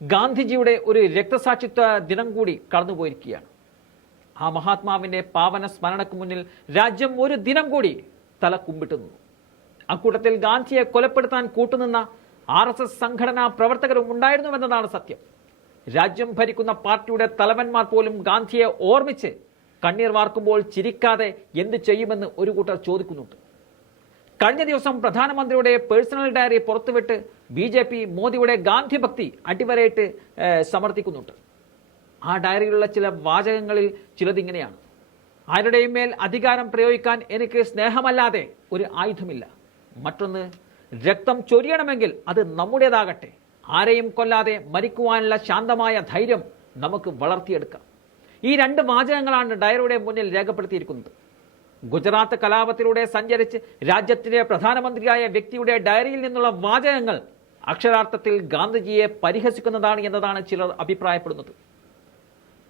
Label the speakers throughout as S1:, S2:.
S1: ഗാന്ധിജിയുടെ ഒരു രക്തസാക്ഷിത്വ ദിനം കൂടി കടന്നുപോയിരിക്കുകയാണ്. ആ മഹാത്മാവിന്റെ പാവന സ്മരണക്ക് മുന്നിൽ രാജ്യം ഒരു ദിനം കൂടി തല കുമ്പിട്ടു നിന്നു അക്കൂട്ടത്തിൽ ഗാന്ധിയെ കൊലപ്പെടുത്താൻ കൂട്ടുനിന്ന ആർ എസ് എസ് സംഘടനാ പ്രവർത്തകരും ഉണ്ടായിരുന്നുവെന്നതാണ് സത്യം. രാജ്യം ഭരിക്കുന്ന പാർട്ടിയുടെ തലവന്മാർ പോലും ഗാന്ധിയെ ഓർമ്മിച്ച് കണ്ണീർ വാർക്കുമ്പോൾ ചിരിക്കാതെ എന്ത് ചെയ്യുമെന്ന് ഒരു കൂട്ടർ ചോദിക്കുന്നുണ്ട്. കഴിഞ്ഞ ദിവസം പ്രധാനമന്ത്രിയുടെ പേഴ്സണൽ ഡയറി പുറത്തുവിട്ട് ബി ജെ പി മോദിയുടെ ഗാന്ധിഭക്തി അടിവരയിട്ട് സമർത്ഥിക്കുന്നുണ്ട്. ആ ഡയറിയിലുള്ള ചില വാചകങ്ങളിൽ ചിലതിങ്ങനെയാണ്. ആരുടെയും മേൽ അധികാരം പ്രയോഗിക്കാൻ എനിക്ക് സ്നേഹമല്ലാതെ ഒരു ആയുധമില്ല. മറ്റൊന്ന് രക്തം ചൊരിയണമെങ്കിൽ അത് നമ്മുടേതാകട്ടെ. ആരെയും കൊല്ലാതെ മരിക്കുവാനുള്ള ശാന്തമായ ധൈര്യം നമുക്ക് വളർത്തിയെടുക്കാം. ഈ രണ്ട് വാചകങ്ങളാണ് ഡയറിയുടെ മുന്നിൽ രേഖപ്പെടുത്തിയിരിക്കുന്നത്. ഗുജറാത്ത് കലാപത്തിലൂടെ സഞ്ചരിച്ച് രാജ്യത്തിലെ പ്രധാനമന്ത്രിയായ വ്യക്തിയുടെ ഡയറിയിൽ നിന്നുള്ള വാചകങ്ങൾ അക്ഷരാർത്ഥത്തിൽ ഗാന്ധിജിയെ പരിഹസിക്കുന്നതാണ് എന്നതാണ് ചിലർ അഭിപ്രായപ്പെടുന്നത്.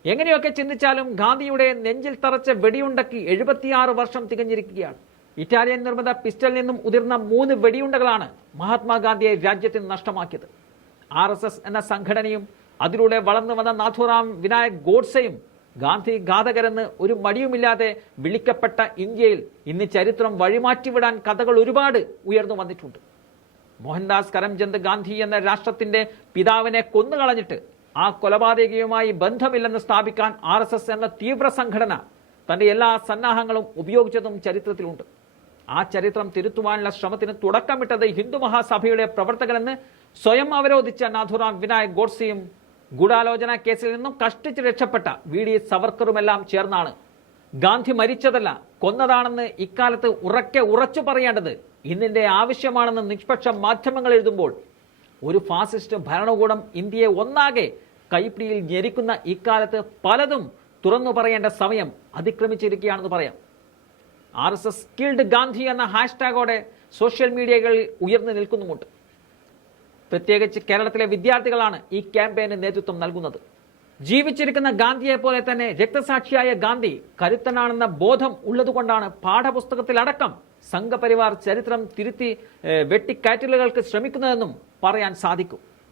S1: എങ്ങനെയൊക്കെ ചിന്തിച്ചാലും ഗാന്ധിയുടെ നെഞ്ചിൽ തറച്ച വെടിയുണ്ടക്കി എഴുപത്തിയാറ് വർഷം തികഞ്ഞിരിക്കുകയാണ്. ഇറ്റാലിയൻ നിർമ്മിത പിസ്റ്റലിൽ നിന്നും ഉതിർന്ന മൂന്ന് വെടിയുണ്ടകളാണ് മഹാത്മാഗാന്ധിയെ രാജ്യത്തിന് നഷ്ടമാക്കിയത്. ആർ എന്ന സംഘടനയും അതിലൂടെ വളർന്നു വന്ന നാഥുറാം വിനായക് ഗോഡ്സെയും ഗാന്ധി ഘാതകരെന്ന് ഒരു മടിയുമില്ലാതെ വിളിക്കപ്പെട്ട ഇന്ത്യയിൽ ഇന്ന് ചരിത്രം വഴിമാറ്റിവിടാൻ കഥകൾ ഒരുപാട് ഉയർന്നു വന്നിട്ടുണ്ട്. മോഹൻദാസ് കരംചന്ദ് ഗാന്ധി എന്ന രാഷ്ട്രത്തിന്റെ പിതാവിനെ കൊന്നുകളഞ്ഞിട്ട് ആ കൊലപാതകയുമായി ബന്ധമില്ലെന്ന് സ്ഥാപിക്കാൻ ആർ എന്ന തീവ്ര സംഘടന തന്റെ എല്ലാ സന്നാഹങ്ങളും ഉപയോഗിച്ചതും ചരിത്രത്തിലുണ്ട്. ആ ചരിത്രം തിരുത്തുവാനുള്ള ശ്രമത്തിന് തുടക്കമിട്ടത് ഹിന്ദു മഹാസഭയുടെ പ്രവർത്തകരെന്ന് സ്വയം അവരോധിച്ച നാഥുറാം വിനായക് ഗോഡ്സെയും ഗൂഢാലോചന കേസിൽ നിന്നും കഷ്ടിച്ച് രക്ഷപ്പെട്ട വി ഡി സവർക്കറുമെല്ലാം ചേർന്നാണ്. ഗാന്ധി മരിച്ചതല്ല കൊന്നതാണെന്ന് ഇക്കാലത്ത് ഉറക്കെ ഉറച്ചു പറയേണ്ടത് ഇന്നിന്റെ ആവശ്യമാണെന്ന് നിഷ്പക്ഷ മാധ്യമങ്ങൾ എഴുതുമ്പോൾ ഒരു ഫാസിസ്റ്റ് ഭരണകൂടം ഇന്ത്യയെ ഒന്നാകെ കൈപ്പിടിയിൽ ഞെരിക്കുന്ന ഇക്കാലത്ത് പലതും തുറന്നു പറയേണ്ട സമയം അതിക്രമിച്ചിരിക്കുകയാണെന്ന് പറയാം. R S S killed Gandhi എന്ന ഹാഷ്ടാഗോടെ സോഷ്യൽ മീഡിയകളിൽ ഉയർന്നു നിൽക്കുന്നുമുണ്ട്. പ്രത്യേകിച്ച് കേരളത്തിലെ വിദ്യാർത്ഥികളാണ് ഈ ക്യാമ്പയിന് നേതൃത്വം നൽകുന്നത്. ജീവിച്ചിരിക്കുന്ന ഗാന്ധിയെ പോലെ തന്നെ രക്തസാക്ഷിയായ ഗാന്ധി കരുത്തനാണെന്ന ബോധം ഉള്ളതുകൊണ്ടാണ് പാഠപുസ്തകത്തിലടക്കം സംഘപരിവാർ ചരിത്രം തിരുത്തി വെട്ടിക്കയറ്റലുകൾക്ക് ശ്രമിക്കുന്നതെന്നും പറയാൻ സാധിക്കും.